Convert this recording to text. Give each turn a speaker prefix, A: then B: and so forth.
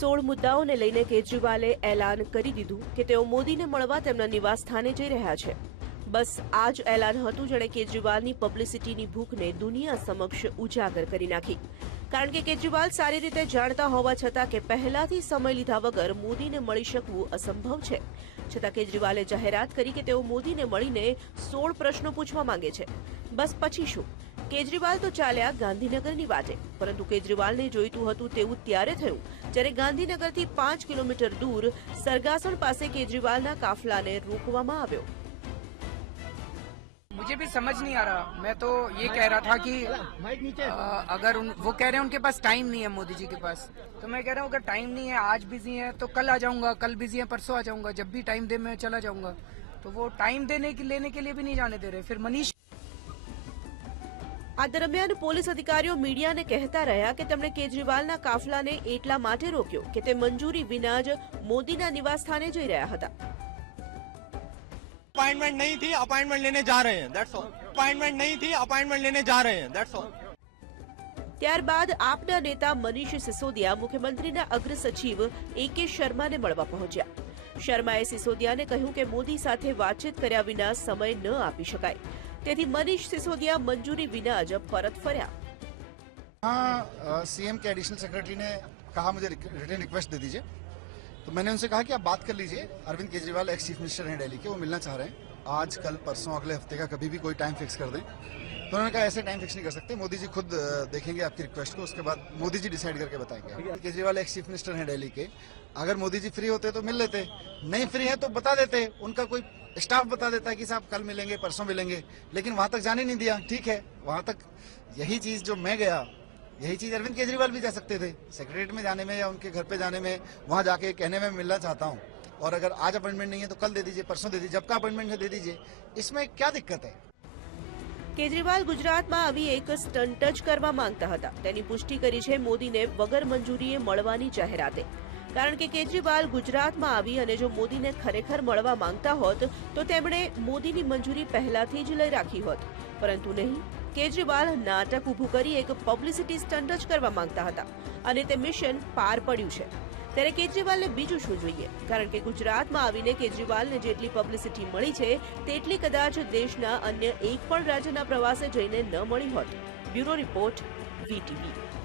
A: સોળ મુદ્દાઓને લઈને કેજરીવાલે એલાન કરી દીધું કે તેઓ મોદીને મળવા તેમના નિવાસસ્થાને જઈ રહ્યા છે. બસ આ જ એલાન હતું જેણે કેજરીવાલની પબ્લિસિટીની ભૂખને દુનિયા સમક્ષ ઉજાગર કરી નાખી. કારણ કે કેજરીવાલ સારી રીતે જાણતા હોવા છતાં કે પહેલાથી સમય લીધા વગર મોદીને મળી શકવું અસંભવ છે. છતાં કેજરીવાલે જાહેરાત કરી કે તેઓ મોદીને મળીને સોળ પ્રશ્નો પૂછવા માંગે છે. બસ પછી શું? કેજરીવાલ તો ચાલ્યા ગાંધીનગરની વાટે પરંતુ કેજરીવાલને જોઈતું હતું તેવું ત્યારે થયું જ્યારે ગાંધીનગરથી પાંચ કિલોમીટર દૂર સરગાસણ પાસે કેજરીવાલના કાફલાને રોકવામાં આવ્યો
B: मुझे भी समझ नहीं आ रहा मैं तो ये कह रहा था कि अ, अगर उन, वो कह रहे हैं उनके पास टाइम नहीं है मोदी जी के पास तो मैं कह रहा हूँ अगर टाइम नहीं है आज बिजी है तो कल आ जाऊंगा कल बिजी है परसों आ जाऊंगा जब भी टाइम दे मैं चला जाऊंगा तो वो टाइम देने के लेने के लिए भी नहीं जाने दे रहे फिर मनीष
A: આ દરમિયાન પોલીસ અધિકારીઓ મીડિયાને કહેતા રહ્યા કે તેમણે કેજરીવાલના કાફલાને એટલા માટે રોક્યો કે તે મંજૂરી વિના જ મોદીના નિવાસસ્થાને જઈ રહ્યા હતા.
C: અપાઇન્ટમેન્ટ નહીં થી અપાઇન્ટમેન્ટ લેને જા રહે હૈ ધેટ્સ ઓલ અપાઇન્ટમેન્ટ નહીં થી અપાઇન્ટમેન્ટ લેને જા રહે હૈ ધેટ્સ ઓલ
A: ત્યારબાદ આપના નેતા મનીષ સિસોદિયા મુખ્યમંત્રીના અગ્ર સચિવ એ કે શર્માને મળવા પહોંચ્યા. શર્માએ સિસોદિયાને કહ્યું કે મોદી સાથે વાતચીત કર્યા વિના સમય ન આપી શકાય. તેથી મનીષ સિસોદિયા મંજૂરી વિના જ પરત ફર્યા
D: हाँ सीएम के एडिशनल सेक्रेटरी ने कहा मुझे रिटर्न रिक्वेस्ट दे दीजिए तो मैंने उनसे कहा कि आप बात कर लीजिए Arvind Kejriwal ex chief minister हैं दिल्ली के वो मिलना चाह रहे हैं आज कल परसों अगले हफ्ते का कभी भी कोई टाइम फिक्स कर दें तो उन्होंने कहा ऐसे टाइम फिक्स नहीं कर सकते। मोदी जी खुद देखेंगे आपकी रिक्वेस्ट को उसके बाद मोदी जी डिसाइड करके बताएँगे। केजरीवाल एक्स चीफ मिनिस्टर हैं दिल्ली के। अगर मोदी जी फ्री होते तो मिल लेते। नहीं फ्री है तो बता देते। उनका कोई स्टाफ बता देता है कि साहब कल मिलेंगे परसों मिलेंगे। लेकिन वहाँ तक जाने नहीं दिया। ठीक है वहाँ तक यही चीज़ जो मैं गया यही चीज़ अरविंद केजरीवाल भी जा सकते थे। सेक्रेटरीट में जाने में या उनके घर पे जाने में वहाँ जाके कहने में मिलना चाहता हूँ। और अगर आज अपॉइंटमेंट नहीं है तो कल दे दीजिए परसों दे दीजिए जब का अपॉइंटमेंट है दे दीजिए। इसमें क्या दिक्कत है?
A: કેજરીવાલ ગુજરાતમાં આવી એક સ્ટન્ટ જ કરવા માંગતા હતા. તેની પુષ્ટિ કરી છે મોદીને વગર મંજૂરીએ મળવાની જાહેરાતે. કારણ કે કેજરીવાલ ગુજરાતમાં આવી અને જો મોદીને ખરેખર મળવા માંગતા હોત, તો તેમણે મોદીની મંજૂરી પહેલાથી જ લઈ રાખી હોત. પરંતુ નહીં, કેજરીવાલ નાટક ઊભું કરી એક પબ્લિસિટી સ્ટન્ટ જ કરવા માંગતા હતા. અને તે મિશન પાર પડ્યું છે. ત્યારે કેજરીવાલને બીજું શું જોઈએ? કારણ કે ગુજરાતમાં આવીને કેજરીવાલને જેટલી પબ્લિસિટી મળી છે, તેટલી કદાચ દેશના અન્ય એક પણ રાજ્યના પ્રવાસે જઈને ન મળી હોત. Bureau report VTV